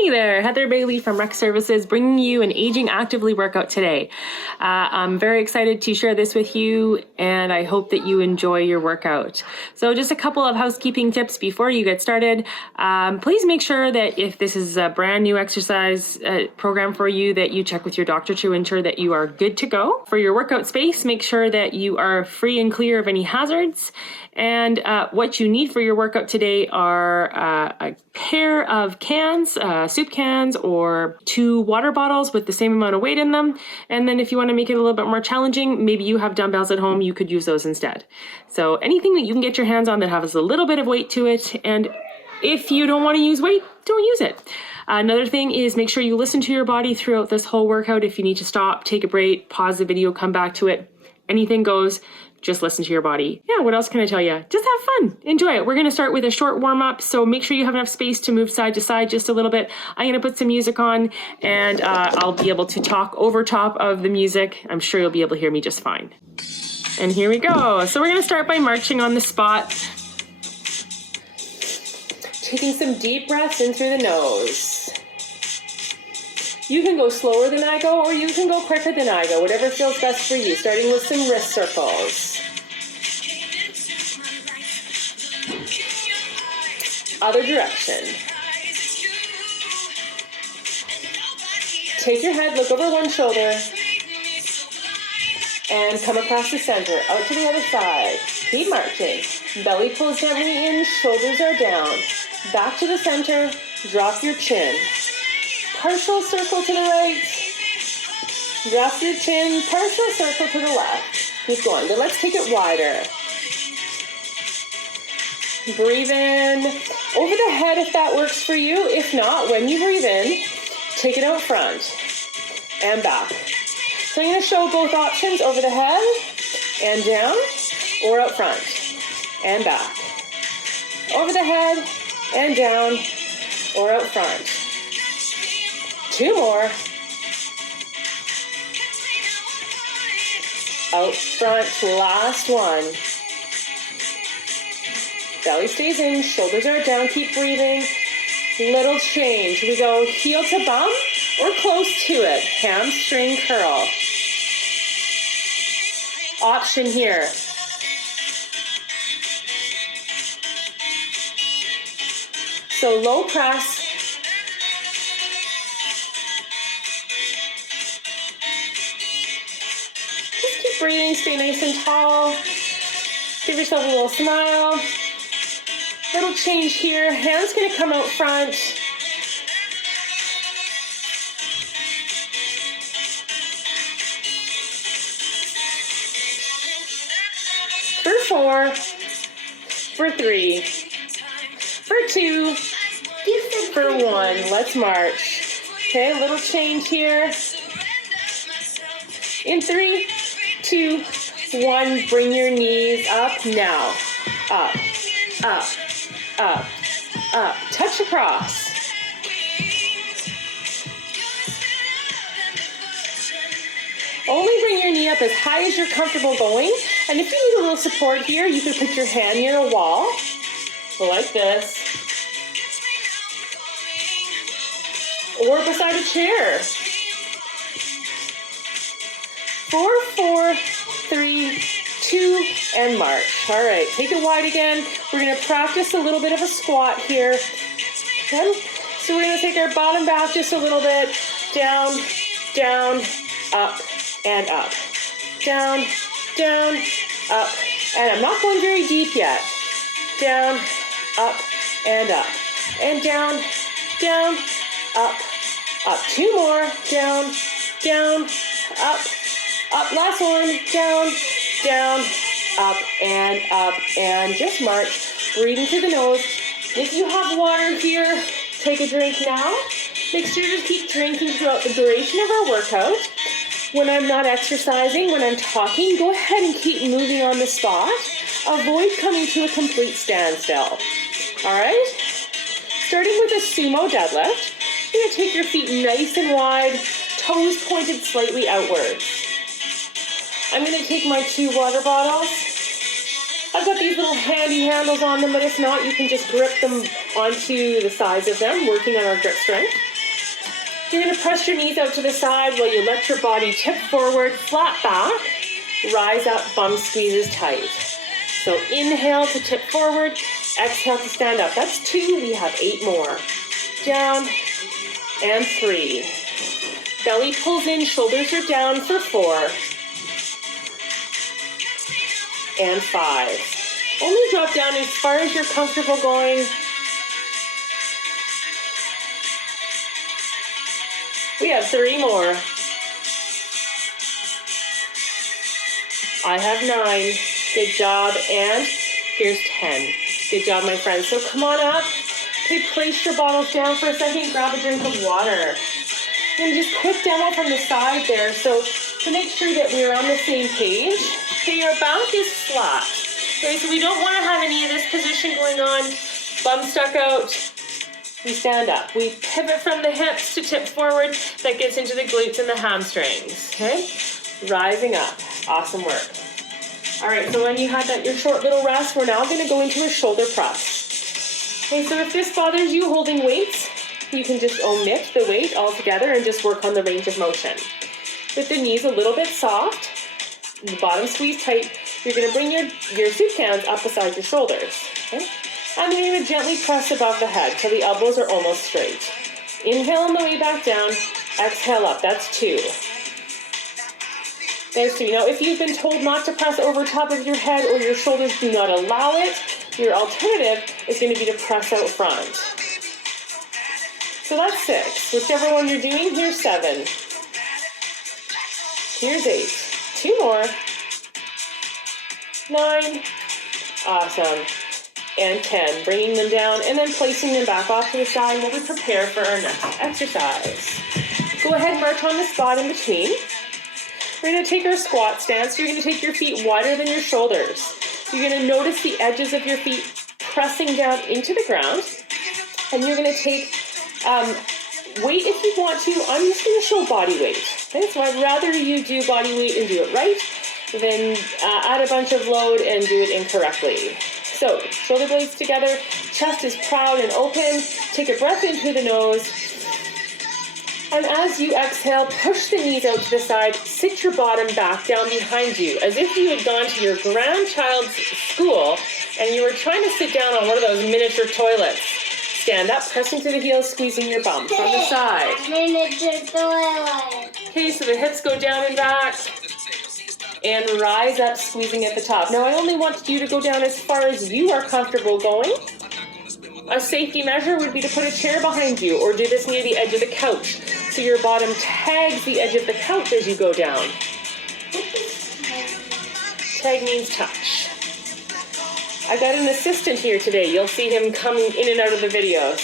Hey there, Heather Bailey from Rec Services, bringing you an Aging Actively workout today. I'm very excited to share this with you, and I hope that you enjoy your workout. So just a couple of housekeeping tips before you get started. Please make sure that if this is a brand new exercise program for you, that you check with your doctor to ensure that you are good to go. For your workout space, make sure that you are free and clear of any hazards. And what you need for your workout today are a pair of cans, soup cans, or 2 water bottles with the same amount of weight in them. And then if you want to make it a little bit more challenging, maybe you have dumbbells at home, you could use those instead. So anything that you can get your hands on that has a little bit of weight to it. And if you don't want to use weight, don't use it. Another thing is make sure you listen to your body throughout this whole workout. If you need to stop, take a break, pause the video, come back to it. Anything goes. Just listen to your body. Yeah, what else can I tell you? Just have fun. Enjoy it. We're going to start with a short warm-up, so make sure you have enough space to move side to side just a little bit. I'm going to put some music on, and I'll be able to talk over top of the music. I'm sure you'll be able to hear me just fine. And here we go. So we're going to start by marching on the spot. Taking some deep breaths in through the nose. You can go slower than I go, or you can go quicker than I go, whatever feels best for you, starting with some wrist circles. Other direction. Take your head, look over one shoulder, and come across the center, out to the other side. Keep marching. Belly pulls gently in, shoulders are down. Back to the center, drop your chin. Partial circle to the right, drop your chin, partial circle to the left. Keep going, but let's take it wider. Breathe in, over the head if that works for you. If not, when you breathe in, take it out front and back. So I'm going to show both options, over the head and down, or out front and back. Over the head and down, or out front. 2 more. Out front, last one. Belly stays in, shoulders are down, keep breathing. Little change. We go heel to bum or close to it. Hamstring curl. Option here. So low press. Breathing, stay nice and tall. Give yourself a little smile. Little change here. Hands gonna come out front. For 4, for 3, for 2, for 1. Let's march. Okay, a little change here. In 3, 2, 1, bring your knees up now. Up, up, up, up. Touch across. Only bring your knee up as high as you're comfortable going. And if you need a little support here, you can put your hand near a wall, like this. Or beside a chair. 4, 3, 2, and march. All right, take it wide again. We're gonna practice a little bit of a squat here. Okay. So we're gonna take our bottom back just a little bit. Down, down, up, and up. Down, down, up. And I'm not going very deep yet. Down, up, and up. And down, down, up, up. 2 more. Down, down, up. Up, last one, down, down, up, and just march. Breathing through the nose. If you have water here, take a drink now. Make sure to keep drinking throughout the duration of our workout. When I'm not exercising, when I'm talking, go ahead and keep moving on the spot. Avoid coming to a complete standstill. All right? Starting with a sumo deadlift, you're gonna take your feet nice and wide, toes pointed slightly outwards. I'm going to take my 2 water bottles. I've got these little handy handles on them, but if not, you can just grip them onto the sides of them, working on our grip strength. You're going to press your knees out to the side while you let your body tip forward, flat back, rise up, bum squeezes tight. So inhale to tip forward, exhale to stand up. That's 2, we have 8 more. Down, and 3. Belly pulls in, shoulders are down for 4. And 5. Only drop down as far as you're comfortable going. We have 3 more. I have 9. Good job. And here's 10. Good job, my friends. So come on up. Okay, place your bottles down for a second. Grab a drink of water. And just quick demo from the side there. So to make sure that we're on the same page. Okay, your back is flat. Okay, so we don't want to have any of this position going on. Bum stuck out. We stand up. We pivot from the hips to tip forward. That gets into the glutes and the hamstrings. Okay? Rising up. Awesome work. All right, so when you had that your short little rest, we're now going to go into a shoulder press. Okay, so if this bothers you holding weights, you can just omit the weight altogether and just work on the range of motion. With the knees a little bit soft, the bottom squeeze tight, you're going to bring your soup cans up beside your shoulders. Okay? And then you're going to gently press above the head till the elbows are almost straight. Inhale on the way back down, exhale up. That's 2. There's 2. Now, if you've been told not to press over top of your head or your shoulders do not allow it, your alternative is going to be to press out front. So that's 6. Whichever one you're doing, here's 7. Here's 8. 2 more. 9. Awesome. And 10. Bringing them down and then placing them back off to the side while we prepare for our next exercise. Go ahead and march on the spot in between. We're going to take our squat stance. You're going to take your feet wider than your shoulders. You're going to notice the edges of your feet pressing down into the ground. And you're going to take weight if you want to. I'm just going to show body weight. Okay, so I'd rather you do body weight and do it right than add a bunch of load and do it incorrectly. So shoulder blades together, chest is proud and open. Take a breath in through the nose. And as you exhale, push the knees out to the side, sit your bottom back down behind you, as if you had gone to your grandchild's school and you were trying to sit down on one of those miniature toilets. Stand up, pressing to the heels, squeezing your bum from the side. Miniature toilet. Okay, so the hips go down and back. And rise up, squeezing at the top. Now, I only want you to go down as far as you are comfortable going. A safety measure would be to put a chair behind you or do this near the edge of the couch so your bottom tags the edge of the couch as you go down. Tag means touch. I got an assistant here today. You'll see him coming in and out of the videos.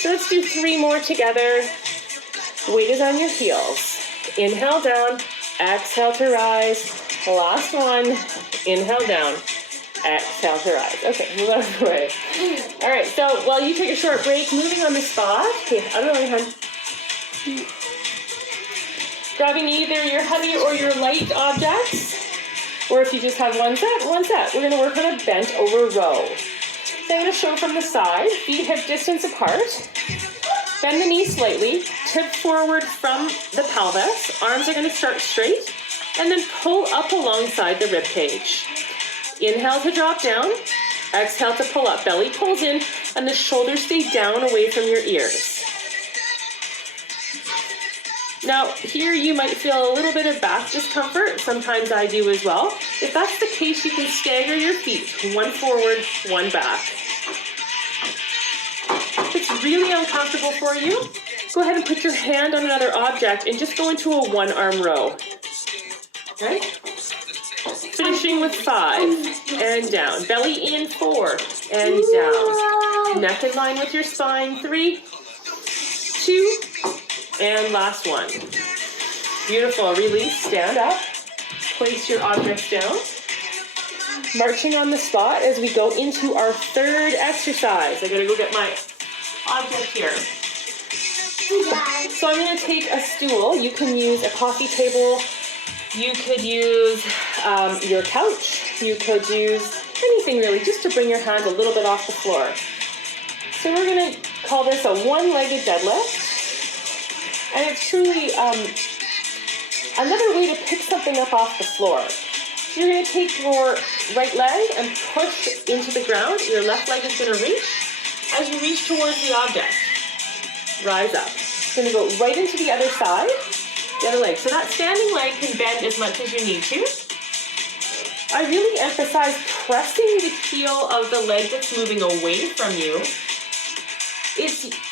So let's do 3 more together. Weight is on your heels. Inhale down, exhale to rise. Last one. Inhale down, exhale to rise. Okay, move out of the way. All right, so while you take a short break, moving on the spot. Okay, out of the way, hon. Grabbing either your heavy or your light objects. Or if you just have one set. We're going to work on a bent over row. So I'm going to show from the side, feet hip distance apart. Bend the knees slightly, tip forward from the pelvis. Arms are going to start straight, and then pull up alongside the rib cage. Inhale to drop down, exhale to pull up. Belly pulls in, and the shoulders stay down away from your ears. Now, here you might feel a little bit of back discomfort. Sometimes I do as well. If that's the case, you can stagger your feet. 1 forward, 1 back. If it's really uncomfortable for you, go ahead and put your hand on another object and just go into a 1-arm row. Okay? Finishing with 5 and down. Belly in, 4 and down. Neck in line with your spine. 3, 2, and last one. Beautiful. Release. Stand up. Place your objects down. Marching on the spot as we go into our 3rd exercise. I gotta go get my object here. So I'm going to take a stool. You can use a coffee table. You could use your couch. You could use anything really, just to bring your hands a little bit off the floor. So we're going to call this a 1-legged deadlift. And it's truly another way to pick something up off the floor. So you're going to take your right leg and push into the ground. Your left leg is going to reach. As you reach towards the object, rise up. You're going to go right into the other side, the other leg. So that standing leg can bend as much as you need to. I really emphasize pressing the heel of the leg that's moving away from you.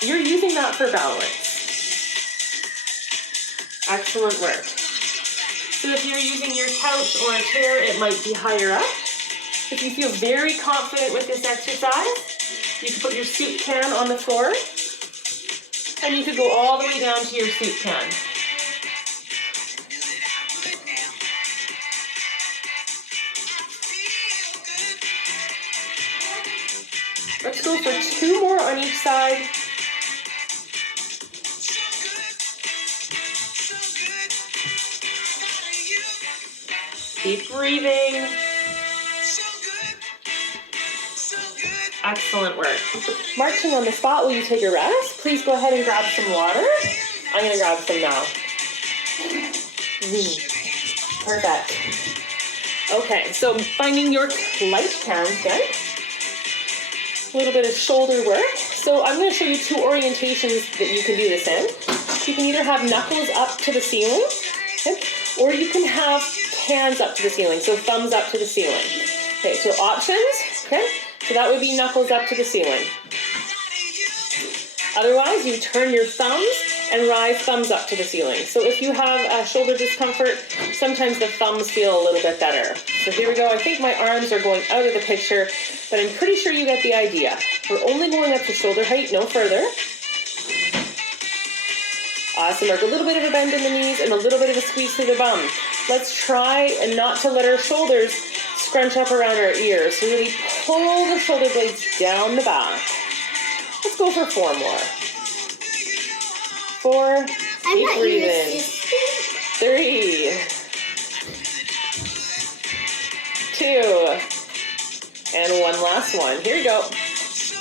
You're using that for balance. Excellent work. So if you're using your couch or a chair, it might be higher up. If you feel very confident with this exercise, you can put your soup can on the floor, and you could go all the way down to your soup can. Let's go for 2 more on each side. Keep breathing. Excellent work. Marching on the spot, will you take a rest? Please go ahead and grab some water. I'm going to grab some now. Perfect. Okay, so finding your light hands then. A little bit of shoulder work. So I'm going to show you 2 orientations that you can do this in. You can either have knuckles up to the ceiling, okay, or you can have hands up to the ceiling, so thumbs up to the ceiling. Okay, so options, okay? So that would be knuckles up to the ceiling. Otherwise, you turn your thumbs and rise thumbs up to the ceiling. So if you have shoulder discomfort, sometimes the thumbs feel a little bit better. So here we go. I think my arms are going out of the picture, but I'm pretty sure you get the idea. We're only going up to shoulder height, no further. Awesome work. A little bit of a bend in the knees and a little bit of a squeeze through the bum. Let's try and not to let our shoulders scrunch up around our ears. So really pull the shoulder blades down the back. Let's go for 4 more. 4, deep breathe in. 3, 2, and 1 last one. Here you go.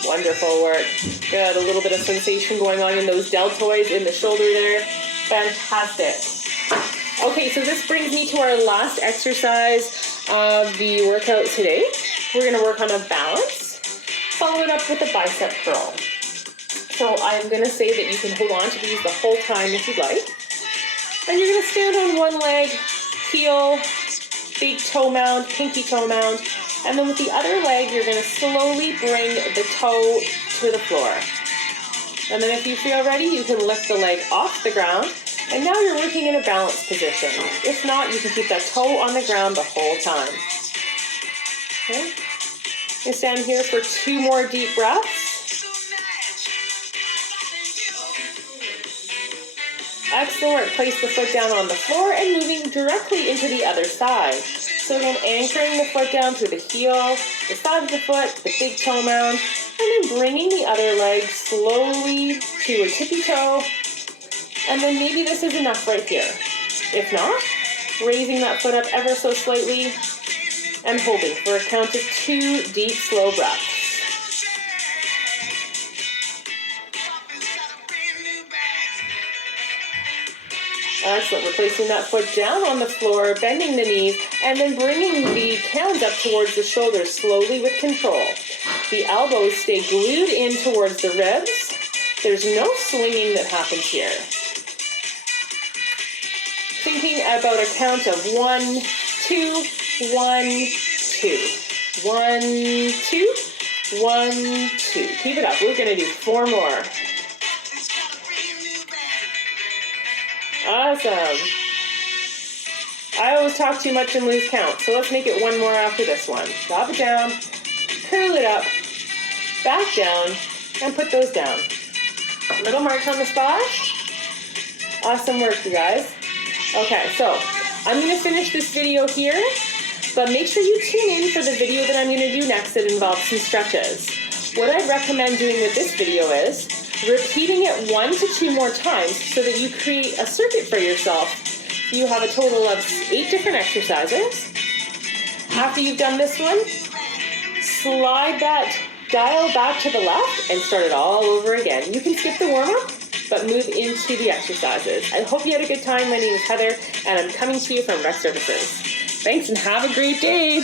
Wonderful work. Good. A little bit of sensation going on in those deltoids in the shoulder there. Fantastic. Okay, so this brings me to our last exercise of the workout today. We're going to work on a balance. Follow it up with a bicep curl. So I'm going to say that you can hold on to these the whole time if you'd like. And you're going to stand on one leg, heel, big toe mound, pinky toe mound. And then with the other leg, you're going to slowly bring the toe to the floor. And then if you feel ready, you can lift the leg off the ground. And now you're working in a balanced position. If not, you can keep that toe on the ground the whole time. Okay. You stand here for 2 more deep breaths. Excellent. Place the foot down on the floor and moving directly into the other side. So again, anchoring the foot down through the heel, the side of the foot, the big toe mound, and then bringing the other leg slowly to a tippy toe. And then maybe this is enough right here. If not, raising that foot up ever so slightly and holding for a count of 2 deep, slow breaths. Excellent. We're placing that foot down on the floor, bending the knees, and then bringing the hands up towards the shoulders slowly with control. The elbows stay glued in towards the ribs. There's no swinging that happens here. Thinking about a count of 1, 2, 1, 2. 1, 2, 1, 2. Keep it up. We're going to do 4 more. Awesome. I always talk too much and lose count, so let's make it 1 more after this one. Drop it down, curl it up, back down, and put those down. Little march on the spot. Awesome work, you guys. Okay, so I'm going to finish this video here, but make sure you tune in for the video that I'm going to do next that involves some stretches. What I'd recommend doing with this video is repeating it 1 to 2 more times so that you create a circuit for yourself. You have a total of 8 different exercises. After you've done this one, slide that dial back to the left and start it all over again. You can skip the warm-up but move into the exercises. I hope you had a good time. My name is Heather, and I'm coming to you from Rec Services. Thanks, and have a great day.